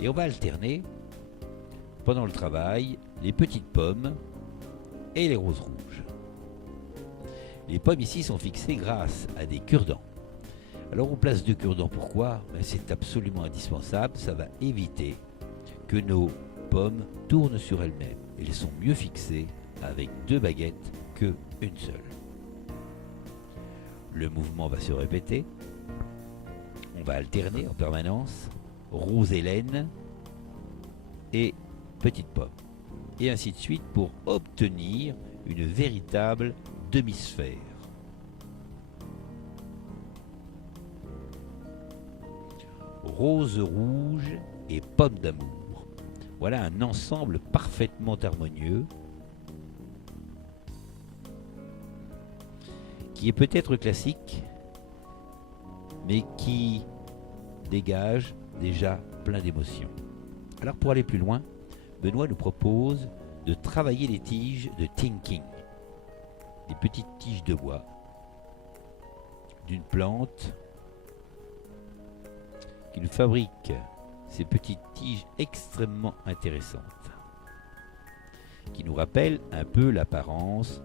Et on va alterner, pendant le travail, les petites pommes et les roses rouges. Les pommes ici sont fixées grâce à des cure-dents. Alors on place 2 cure-dents, pourquoi? C'est absolument indispensable, ça va éviter que nos pommes tournent sur elles-mêmes. Elles sont mieux fixées avec 2 baguettes que une seule. Le mouvement va se répéter. On va alterner en permanence rose et laine et petite pomme. Et ainsi de suite pour obtenir une véritable demi-sphère. Rose rouge et pomme d'amour. Voilà un ensemble parfaitement harmonieux qui est peut-être classique, mais qui dégage déjà plein d'émotions. Alors pour aller plus loin, Benoît nous propose de travailler les tiges de thinking, des petites tiges de bois d'une plante qui nous fabrique ces petites tiges extrêmement intéressantes, qui nous rappellent un peu l'apparence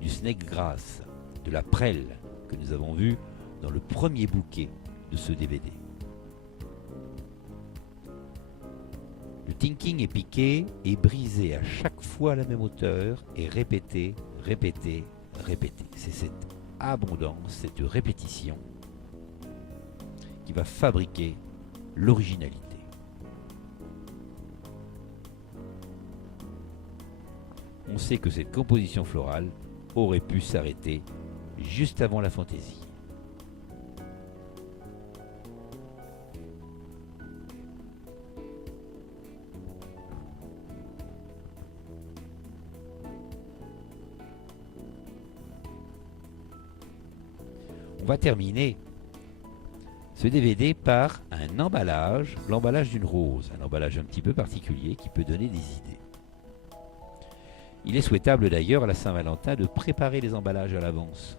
du snake grass, de la prêle que nous avons vu dans le premier bouquet de ce DVD. Le thinking est piqué et brisé à chaque fois à la même hauteur et répété, répété, répété. C'est cette abondance, cette répétition qui va fabriquer l'originalité. On sait que cette composition florale aurait pu s'arrêter juste avant la fantaisie. On va terminer ce DVD par un emballage, l'emballage d'une rose, un emballage un petit peu particulier qui peut donner des idées. Il est souhaitable d'ailleurs à la Saint-Valentin de préparer les emballages à l'avance,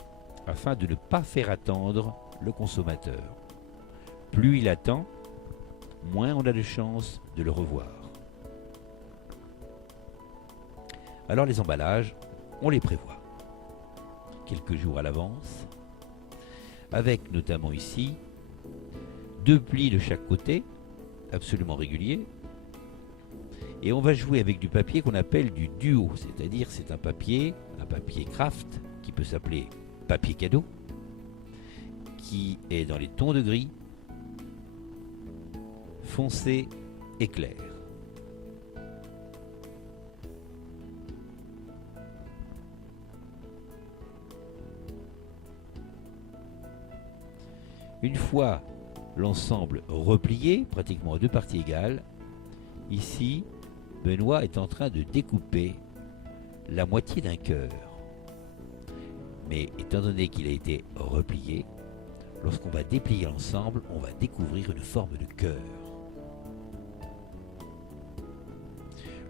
afin de ne pas faire attendre le consommateur. Plus il attend, moins on a de chances de le revoir. Alors les emballages, on les prévoit quelques jours à l'avance, avec notamment ici 2 plis de chaque côté, absolument réguliers. Et on va jouer avec du papier qu'on appelle du duo, c'est-à-dire c'est un papier craft, qui peut s'appeler papier cadeau, qui est dans les tons de gris, foncé et clair. Une fois l'ensemble replié, pratiquement en 2 parties égales, ici, Benoît est en train de découper la moitié d'un cœur. Mais étant donné qu'il a été replié, lorsqu'on va déplier l'ensemble, on va découvrir une forme de cœur.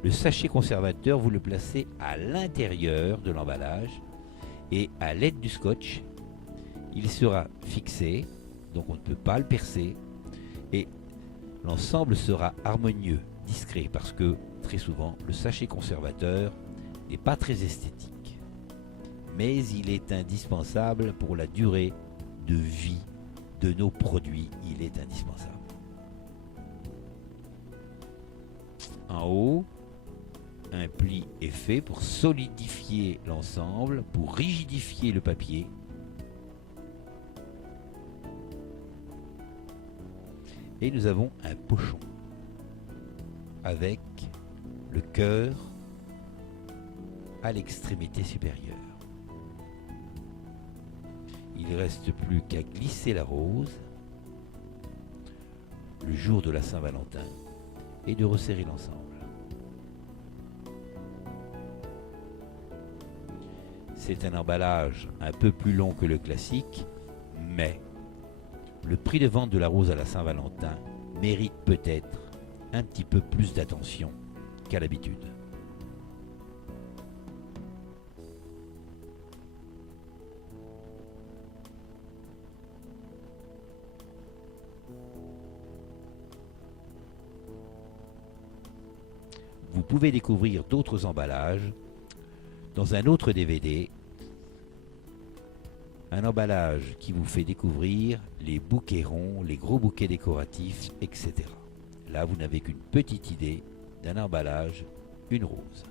Le sachet conservateur, vous le placez à l'intérieur de l'emballage et à l'aide du scotch, il sera fixé, donc on ne peut pas le percer, et l'ensemble sera harmonieux, discret, parce que très souvent le sachet conservateur n'est pas très esthétique, mais il est indispensable pour la durée de vie de nos produits. Il est indispensable. En haut, un pli est fait pour solidifier l'ensemble, pour rigidifier le papier. Et nous avons un pochon avec le cœur à l'extrémité supérieure. Il ne reste plus qu'à glisser la rose le jour de la Saint-Valentin et de resserrer l'ensemble. C'est un emballage un peu plus long que le classique, mais le prix de vente de la rose à la Saint-Valentin mérite peut-être un petit peu plus d'attention qu'à l'habitude. pouvez découvrir d'autres emballages dans un autre DVD. Un emballage qui vous fait découvrir les bouquets ronds, les gros bouquets décoratifs, etc. Là, vous n'avez qu'une petite idée d'un emballage, une rose.